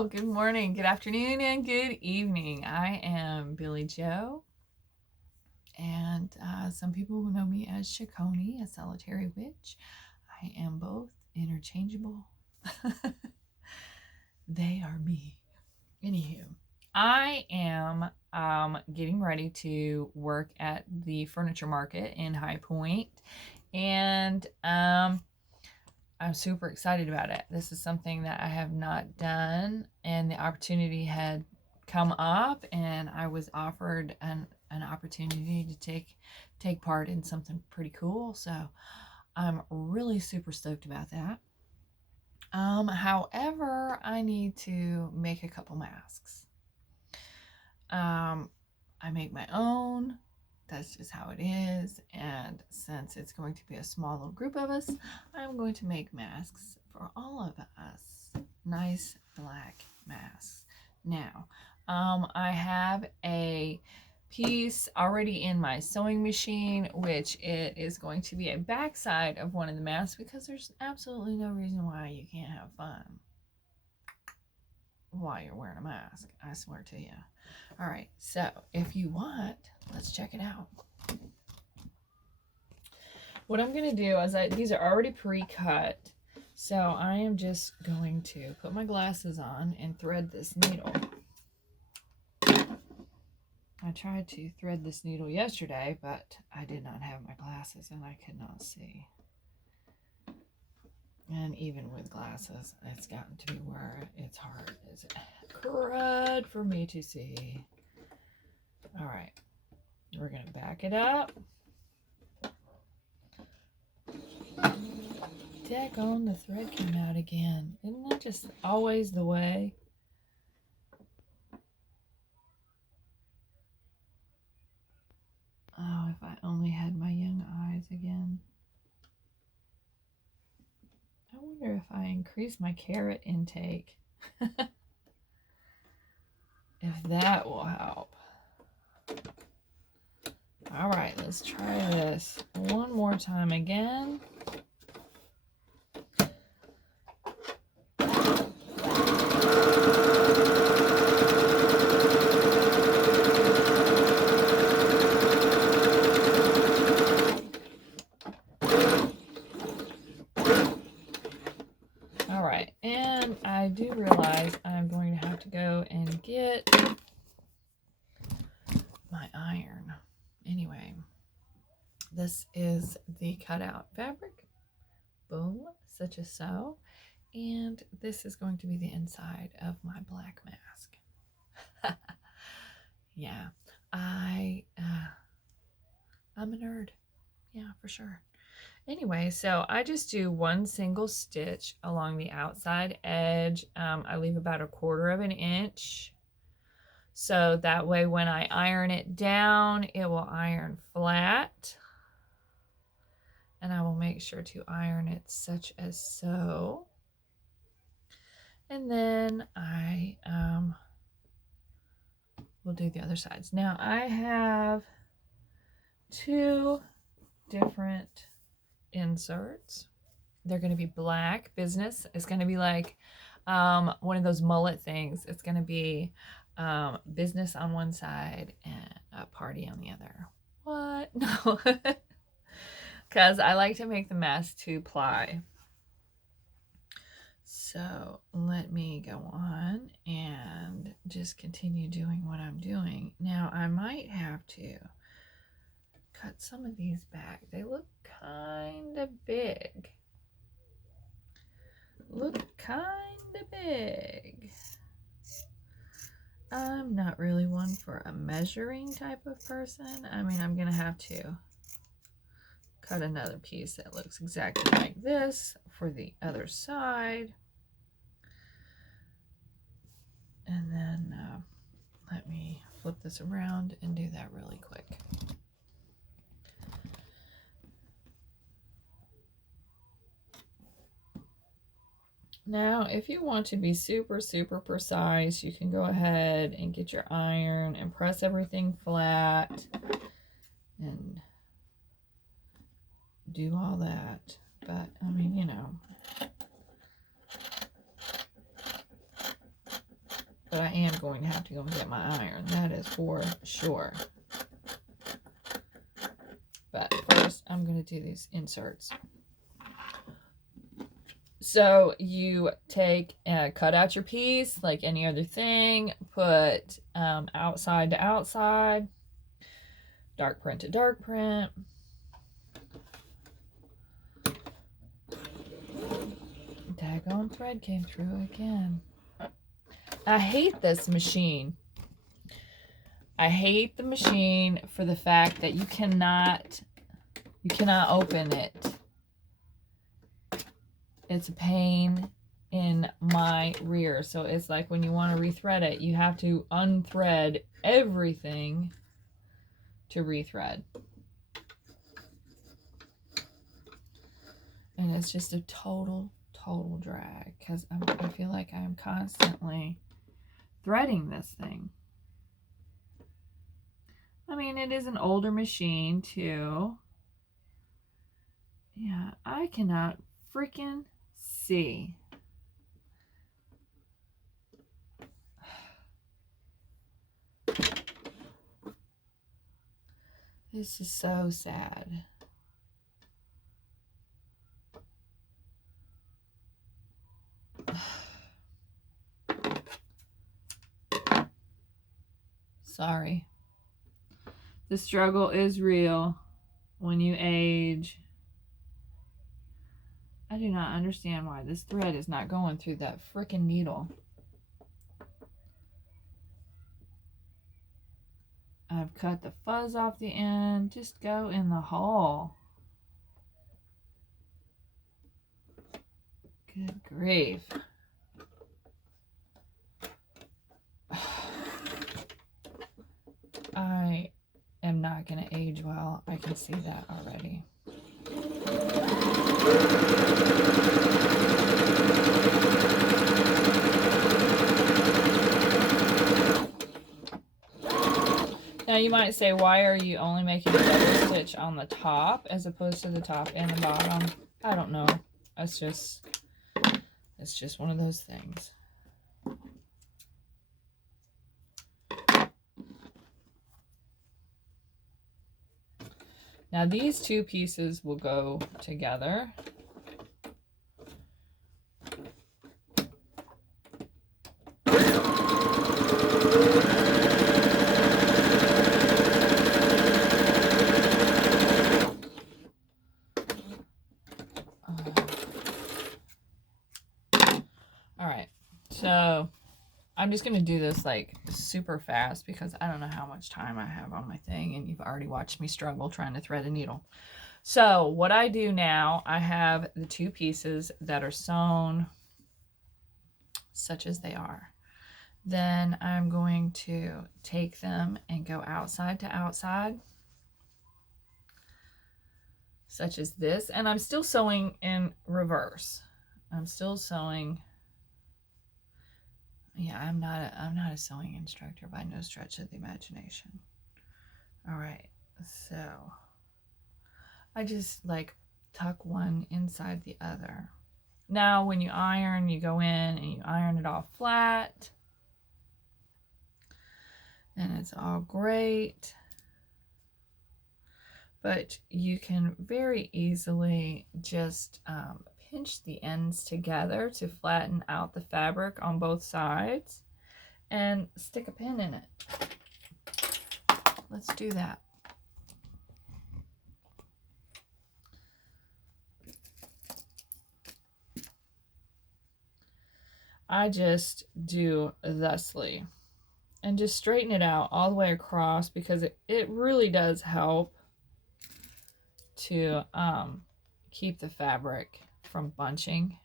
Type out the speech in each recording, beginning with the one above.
Hello, good morning, good afternoon, and good evening. I am Billy Joe, and some people will know me as Shakoni, a solitary witch. I am both interchangeable. They are me. Anywho, I am getting ready to work at the furniture market in High Point, and I'm super excited about it. This is something that I have not done, and the opportunity had come up, and I was offered an opportunity to take part in something pretty cool. So I'm really super stoked about that. However, I need to make a couple masks. I make my own. That's just how it is. And since it's going to be a small little group of us, I'm going to make masks for all of us. Nice black masks. Now, I have a piece already in my sewing machine, which it is going to be a backside of one of the masks because there's absolutely no reason why you can't have fun while you're wearing a mask. I swear to you. All right, so if you want, let's check it out. What I'm going to do is these are already pre-cut, so I am just going to put my glasses on and thread this needle. I tried to thread this needle yesterday, but I did not have my glasses and I could not see. And even with glasses, it's gotten to be where it's hard as crud for me to see. All right, we're going to back it up. Daggone, the thread came out again. Isn't that just always the way? Oh, if I only had my young eyes again. I wonder if I increase my carrot intake. If that will help. All right, let's try this one more time again. All right, and I do realize I'm going to have to go and get my iron. Anyway, this is the cutout fabric. Boom, such as so. And this is going to be the inside of my black mask. Yeah, I'm a nerd. Yeah, for sure. Anyway, so I just do one single stitch along the outside edge. I leave about 1/4 of an inch. So that way when I iron it down, it will iron flat. And I will make sure to iron it such as so. And then I will do the other sides. Now I have 2 different inserts. They're going to be black business. It's going to be like one of those mullet things. It's going to be business on one side and a party on the other. What? No. Because I like to make the mask 2-ply. So let me go on and just continue doing what I'm doing. Now I might have to cut some of these back. They look kind of big. I'm not really one for a measuring type of person. I mean, I'm gonna have to cut another piece that looks exactly like this for the other side. And then let me flip this around and do that really quick. Now, if you want to be super, super precise, you can go ahead and get your iron and press everything flat and do all that. But, I mean, you know. But I am going to have to go and get my iron. That is for sure. But first, I'm going to do these inserts. So you take, cut out your piece like any other thing. Put outside to outside. Dark print to dark print. Daggone thread came through again. I hate this machine. I hate the machine for the fact that you cannot open it. It's a pain in my rear. So it's like when you want to rethread it, you have to unthread everything to rethread. And it's just a total drag because I feel like I'm constantly threading this thing. I mean, it is an older machine too. Yeah, I cannot freaking see. This is so sad. Sorry. The struggle is real when you age. I do not understand why this thread is not going through that frickin' needle. I've cut the fuzz off the end. Just go in the hole. Good grief. I am not going to age well. I can see that already. Now you might say, why are you only making a double stitch on the top as opposed to the top and the bottom? I don't know. It's just one of those things. Now these two pieces will go together. All right, so I'm just going to do this like super fast because I don't know how much time I have on my thing, and you've already watched me struggle trying to thread a needle. So what I do now, I have the two pieces that are sewn such as they are. Then I'm going to take them and go outside to outside, such as this. And I'm still sewing in reverse. I'm still sewing. Yeah, I'm not a sewing instructor by no stretch of the imagination. All right, so I just like tuck one inside the other. Now when you iron, you go in and you iron it all flat. And it's all great. But you can very easily just pinch the ends together to flatten out the fabric on both sides and stick a pin in it. Let's do that. I just do thusly and just straighten it out all the way across because it really does help to keep the fabric from bunching.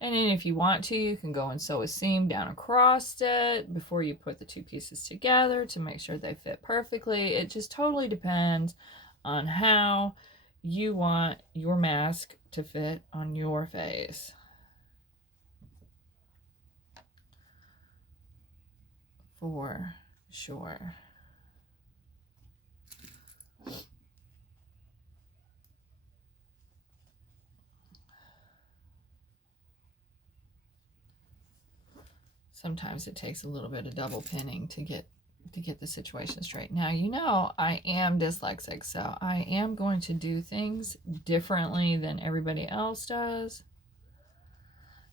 And then if you want to, you can go and sew a seam down across it before you put the two pieces together to make sure they fit perfectly. It just totally depends on how you want your mask to fit on your face. For sure. sometimes it takes a little bit of double pinning to get the situation straight. Now, you know, I am dyslexic, so I am going to do things differently than everybody else does.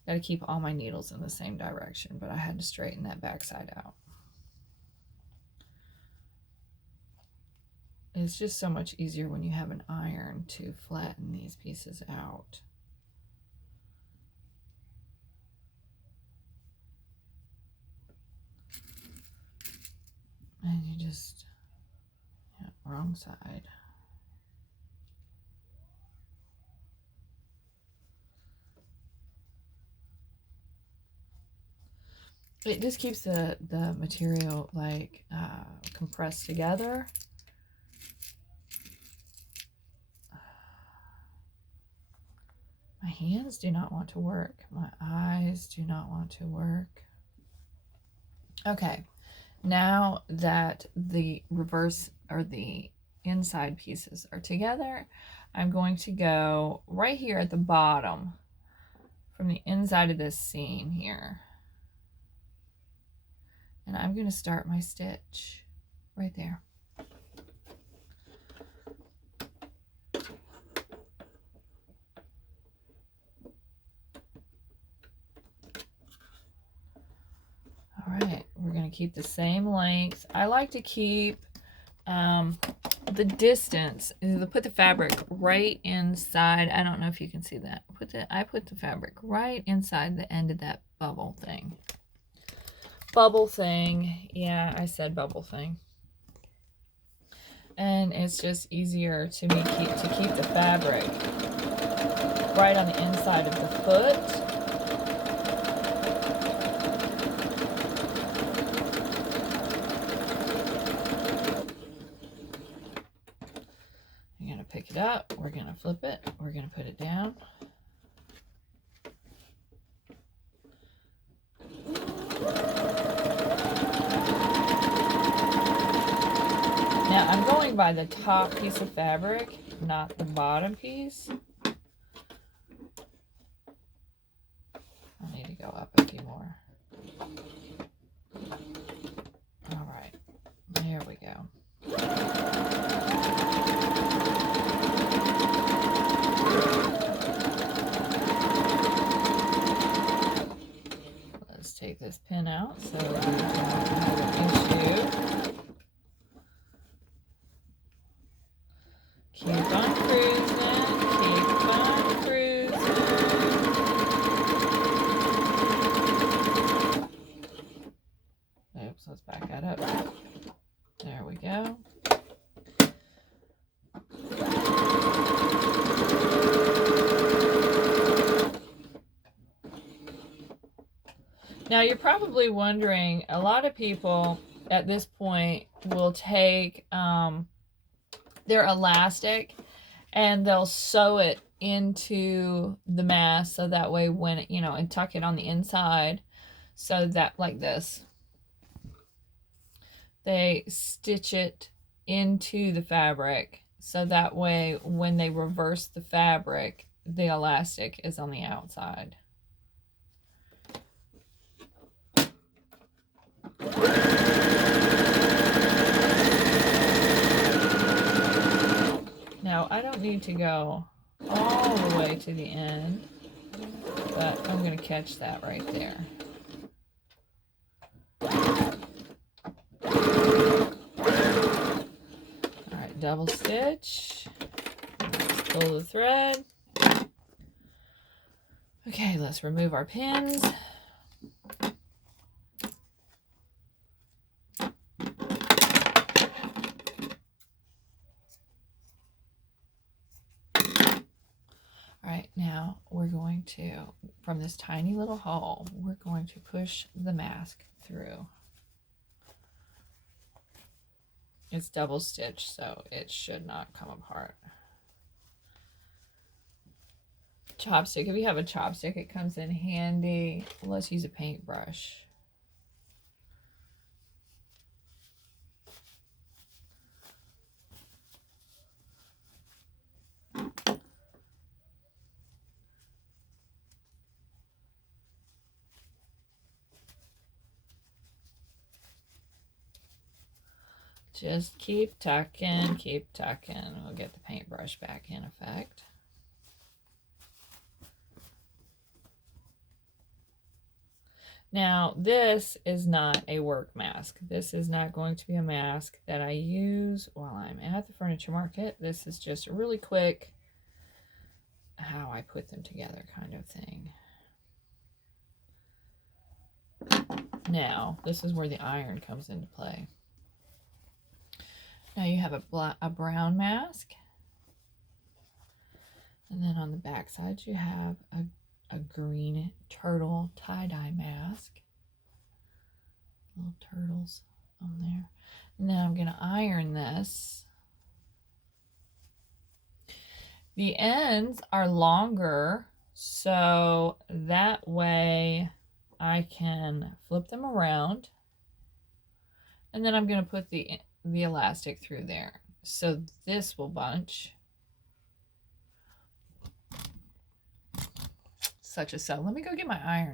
Got to keep all my needles in the same direction, but I had to straighten that backside out. It's just so much easier when you have an iron to flatten these pieces out. And you just, yeah, wrong side. It just keeps the material like compressed together. My hands do not want to work. My eyes do not want to work. Okay, now that the reverse or the inside pieces are together, I'm going to go right here at the bottom from the inside of this seam here. And I'm going to start my stitch right there. All right, we're going to keep the same length. I like to keep the distance, put the fabric right inside. I don't know if you can see that. I put the fabric right inside the end of that bubble thing. Bubble thing. Yeah, I said bubble thing. And it's just easier to me to keep the fabric right on the inside of the foot. You're going to pick it up. We're going to flip it. We're going to put it down. Now I'm going by the top piece of fabric, not the bottom piece. I need to go up a few more. All right, there we go. Let's take this pin out so we don't have an issue. Keep on cruising, keep on cruising. Oops, let's back that up. There we go. Now you're probably wondering, a lot of people at this point will take their elastic and they'll sew it into the mask so that way when it, and tuck it on the inside so that like this. They stitch it into the fabric so that way when they reverse the fabric, the elastic is on the outside. Now, I don't need to go all the way to the end, but I'm going to catch that right there. All right, double stitch. Let's pull the thread. Okay, let's remove our pins. Now we're going to, from this tiny little hole, we're going to push the mask through. It's double stitched, so it should not come apart. Chopstick, if you have a chopstick, it comes in handy. Let's use a paintbrush. Just keep tucking, keep tucking. We'll get the paintbrush back in effect. Now, this is not a work mask. This is not going to be a mask that I use while I'm at the furniture market. This is just a really quick how I put them together kind of thing. Now, this is where the iron comes into play. Now you have a brown mask. And then on the back side, you have a green turtle tie-dye mask. Little turtles on there. And then I'm going to iron this. The ends are longer, so that way I can flip them around. And then I'm going to put the elastic through there. So this will bunch. Such a so. Let me go get my iron.